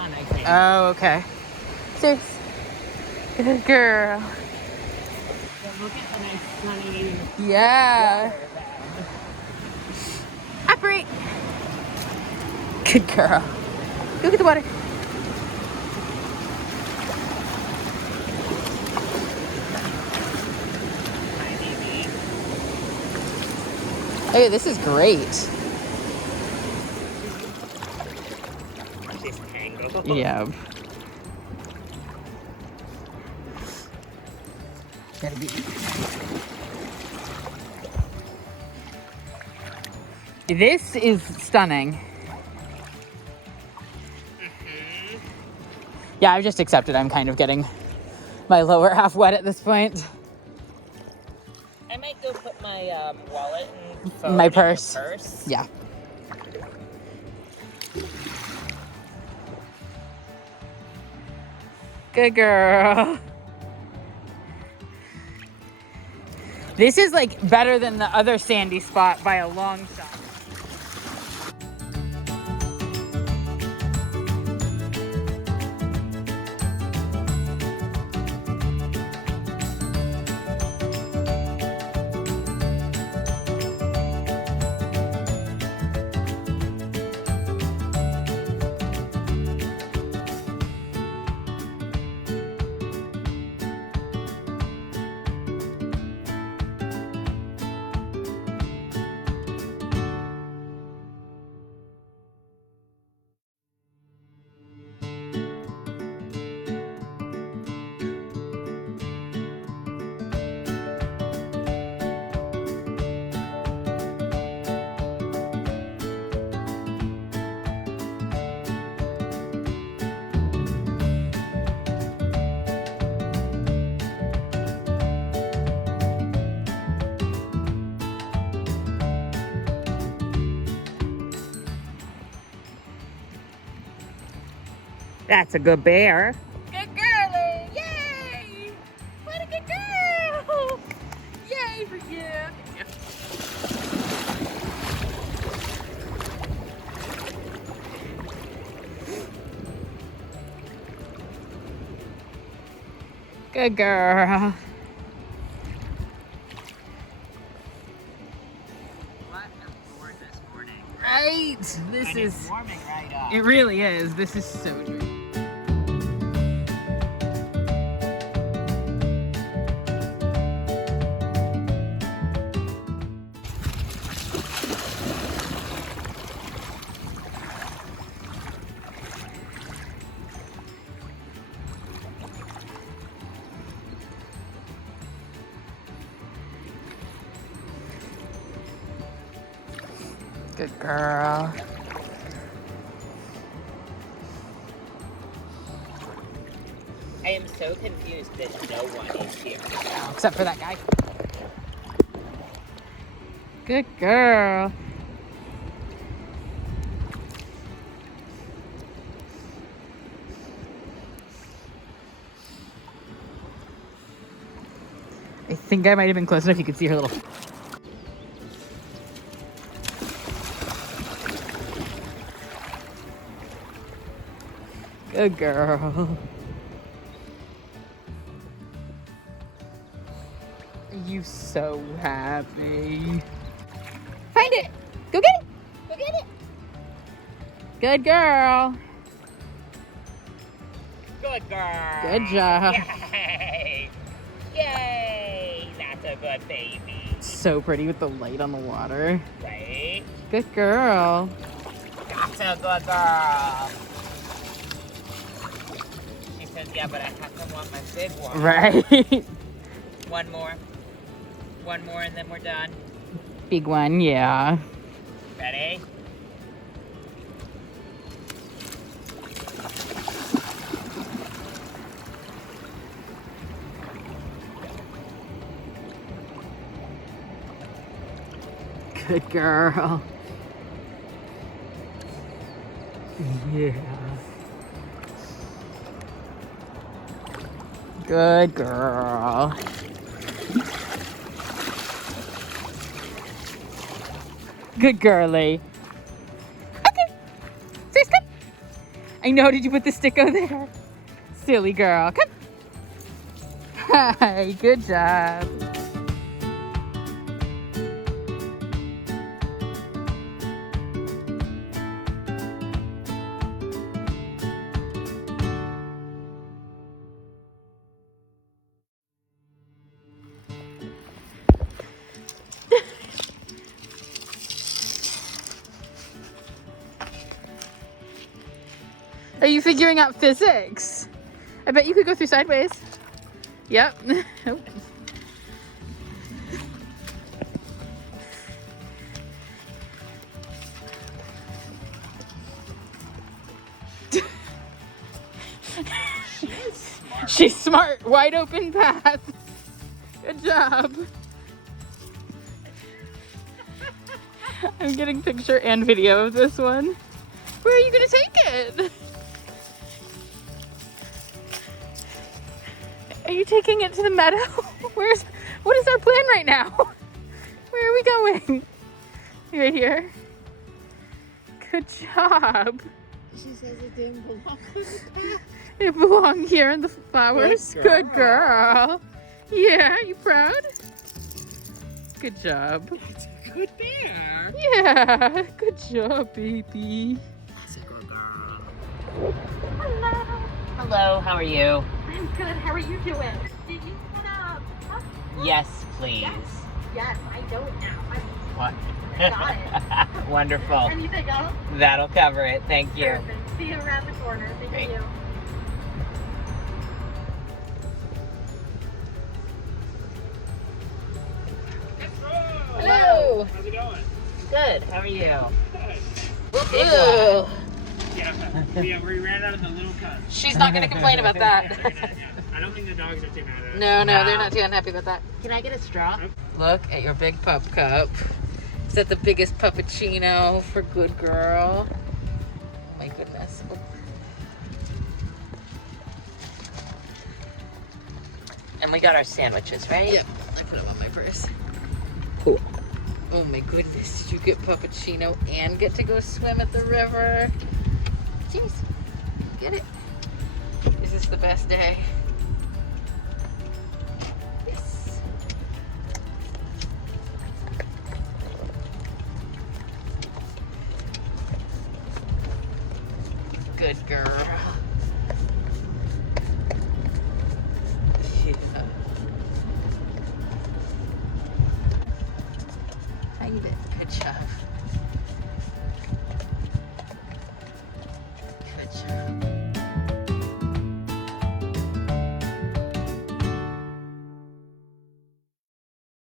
sun, I think. Oh, okay. Sis. Good girl. But look at the nice sunny Yeah. water then. Operate. Good girl. Go get the water. Hi, baby. Hey, this is great. She's tangled. Yeah. Gotta be. This is stunning. Mm-hmm. Yeah, I've just accepted I'm kind of getting my lower half wet at this point. I might go put my wallet and phone My in your purse. purse. Yeah. Good girl. This is like better than the other sandy spot by a long shot. That's a good bear. Good girlie! Yay! What a good girl! Yay for you! Good girl. What a gorgeous morning. Right? This And is. it's warming right up. It really is. This is so true. Good girl. I am so confused that no one is here. Except for that guy. Good girl. I think I might have been close enough you could see her little. Good girl. You so happy. Find it. Go get it. Go get it. Good girl. Good girl. Good job. Yay. Yay. That's a good baby. So pretty with the light on the water. Right? Good girl. That's a good girl. She says, yeah, but I have to want my big one. Right. One more. One more and then we're done. Big one, yeah. Ready? Good girl. Yeah. Good girl. Good girly. Okay. Sis, come. I know, did you put the sticko there? Silly girl, come. Hi, good job. Are you figuring out physics? I bet you could go through sideways. Yep. Nope. She's smart. Wide open path. Good job. I'm getting picture and video of this one. Where are you gonna take it? Are you taking it to the meadow? What is our plan right now? Where are we going? Right here. Good job. She says it didn't belong. It belonged here in the flowers. Good girl. Yeah, you proud? Good job. It's a good bear. Yeah, good job, baby. That's a good girl. Hello. Hello, how are you? I'm good. How are you doing? Did you put up? Yes, please. Yes, I don't now. What? Got it. Wonderful. Anything else? That'll cover it. Thank you. Perfect. See you around the corner. Thank Great. you. Hello. How's it going? Good. How are you? Good. Big Ooh. Yeah, we ran out of the little cubs. She's not going to complain about Yeah, that. they're not, yeah. I don't think the dogs are too mad at us. No, they're not too unhappy about that. Can I get a straw? Look at your big pup cup. Is that the biggest puppuccino for good girl? Oh my goodness. Oh. And we got our sandwiches, right? Yep, I put them on my purse. Cool. Oh my goodness, did you get puppuccino and get to go swim at the river? Jeez, get it. Is this the best day? Yes. Good girl.